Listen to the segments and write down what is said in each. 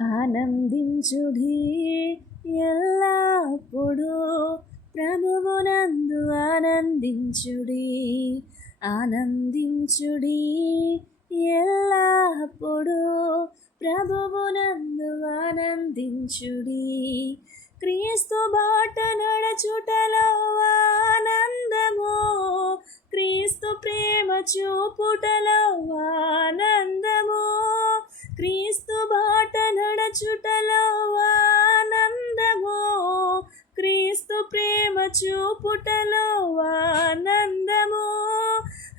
ఆనందించుడి ఎల్లప్పుడూ ప్రభువునందు ఆనందించుడి. ఆనందించుడి ఎల్లప్పుడూ ప్రభువునందు ఆనందించుడి. క్రీస్తు బాట నడచుటలో ఆనందము, క్రీస్తు ప్రేమ చూపుటలో ఆనందము, క్రీస్తు బాట నడచుటలో ఆనందము, క్రీస్తు ప్రేమ చూపుటలో ఆనందము.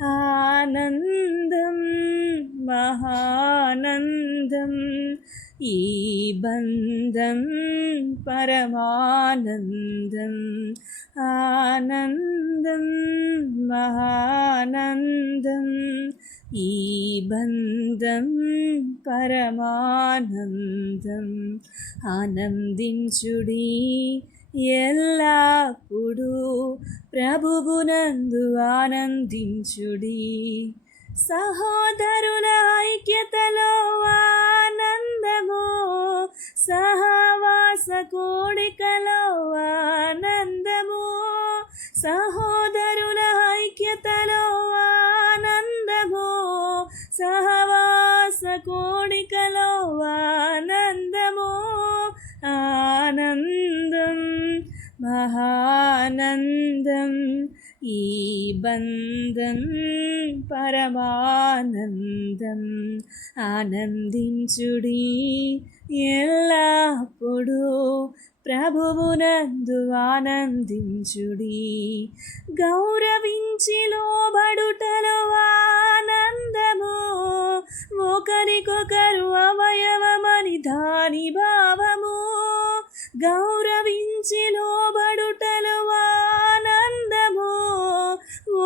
ఆనందం మహానందం, ఈ బంధం పరమానందం. ఆనందం మహానందం, ఈ బంధం పరమానందం. ఆనందించుడి ఎల్లప్పుడూ ప్రభువునందు ఆనందించుడి. సహోదరుల ఐక్యతలో ఆనందము, సహవాస కూడికలో ఆనందము, సహోదరుల ఐక్యతలో ఆనందము, సహవాస కూడికలో ఆనందము. ఆనందం మహానందం, ఈ బంధం పరమానందం. ఆనందించుడి ఎల్లప్పుడూ ప్రభువునందు ఆనందించుడి. గౌరవించి లోబడుటలో ఆనందము, ఒకరికొకరు అవయవమని దాని భావము. గౌరవించి లోబడుటలో ఆనందము,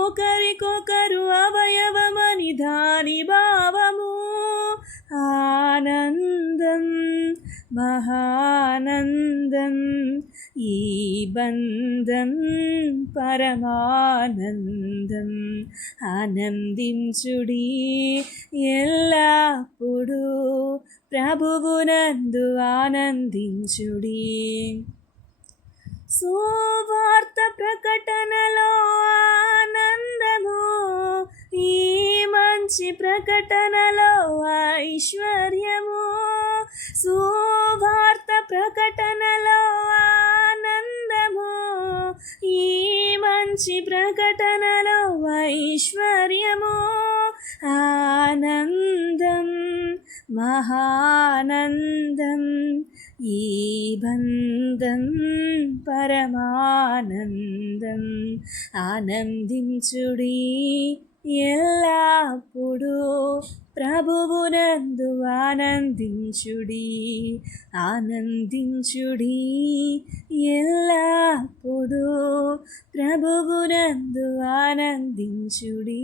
ఒకరికొకరు అవయవమని దాని భావము. ఆనందం మహానందం, ఈ బంధం పరమానందం. ఆనందించుడి ఎల్లప్పుడూ ప్రభువునందు ఆనందించుడి. సువార్త ప్రకటనలో ఆనందము, ఈ మంచి ప్రకటనలో ఐశ్వర్యము. సువార్త ప్రకటనలో ఆనందము, ఈ మంచి ప్రకటనలో ఐశ్వర్యము. ఆనందం మహానందం, ఈ బంధం పరమానందం. ఆనందించుడి ఎల్లప్పుడూ ప్రభువునందు ఆనందించుడి. ఆనందించుడి ఎల్లప్పుడూ ప్రభువునందు ఆనందించుడి.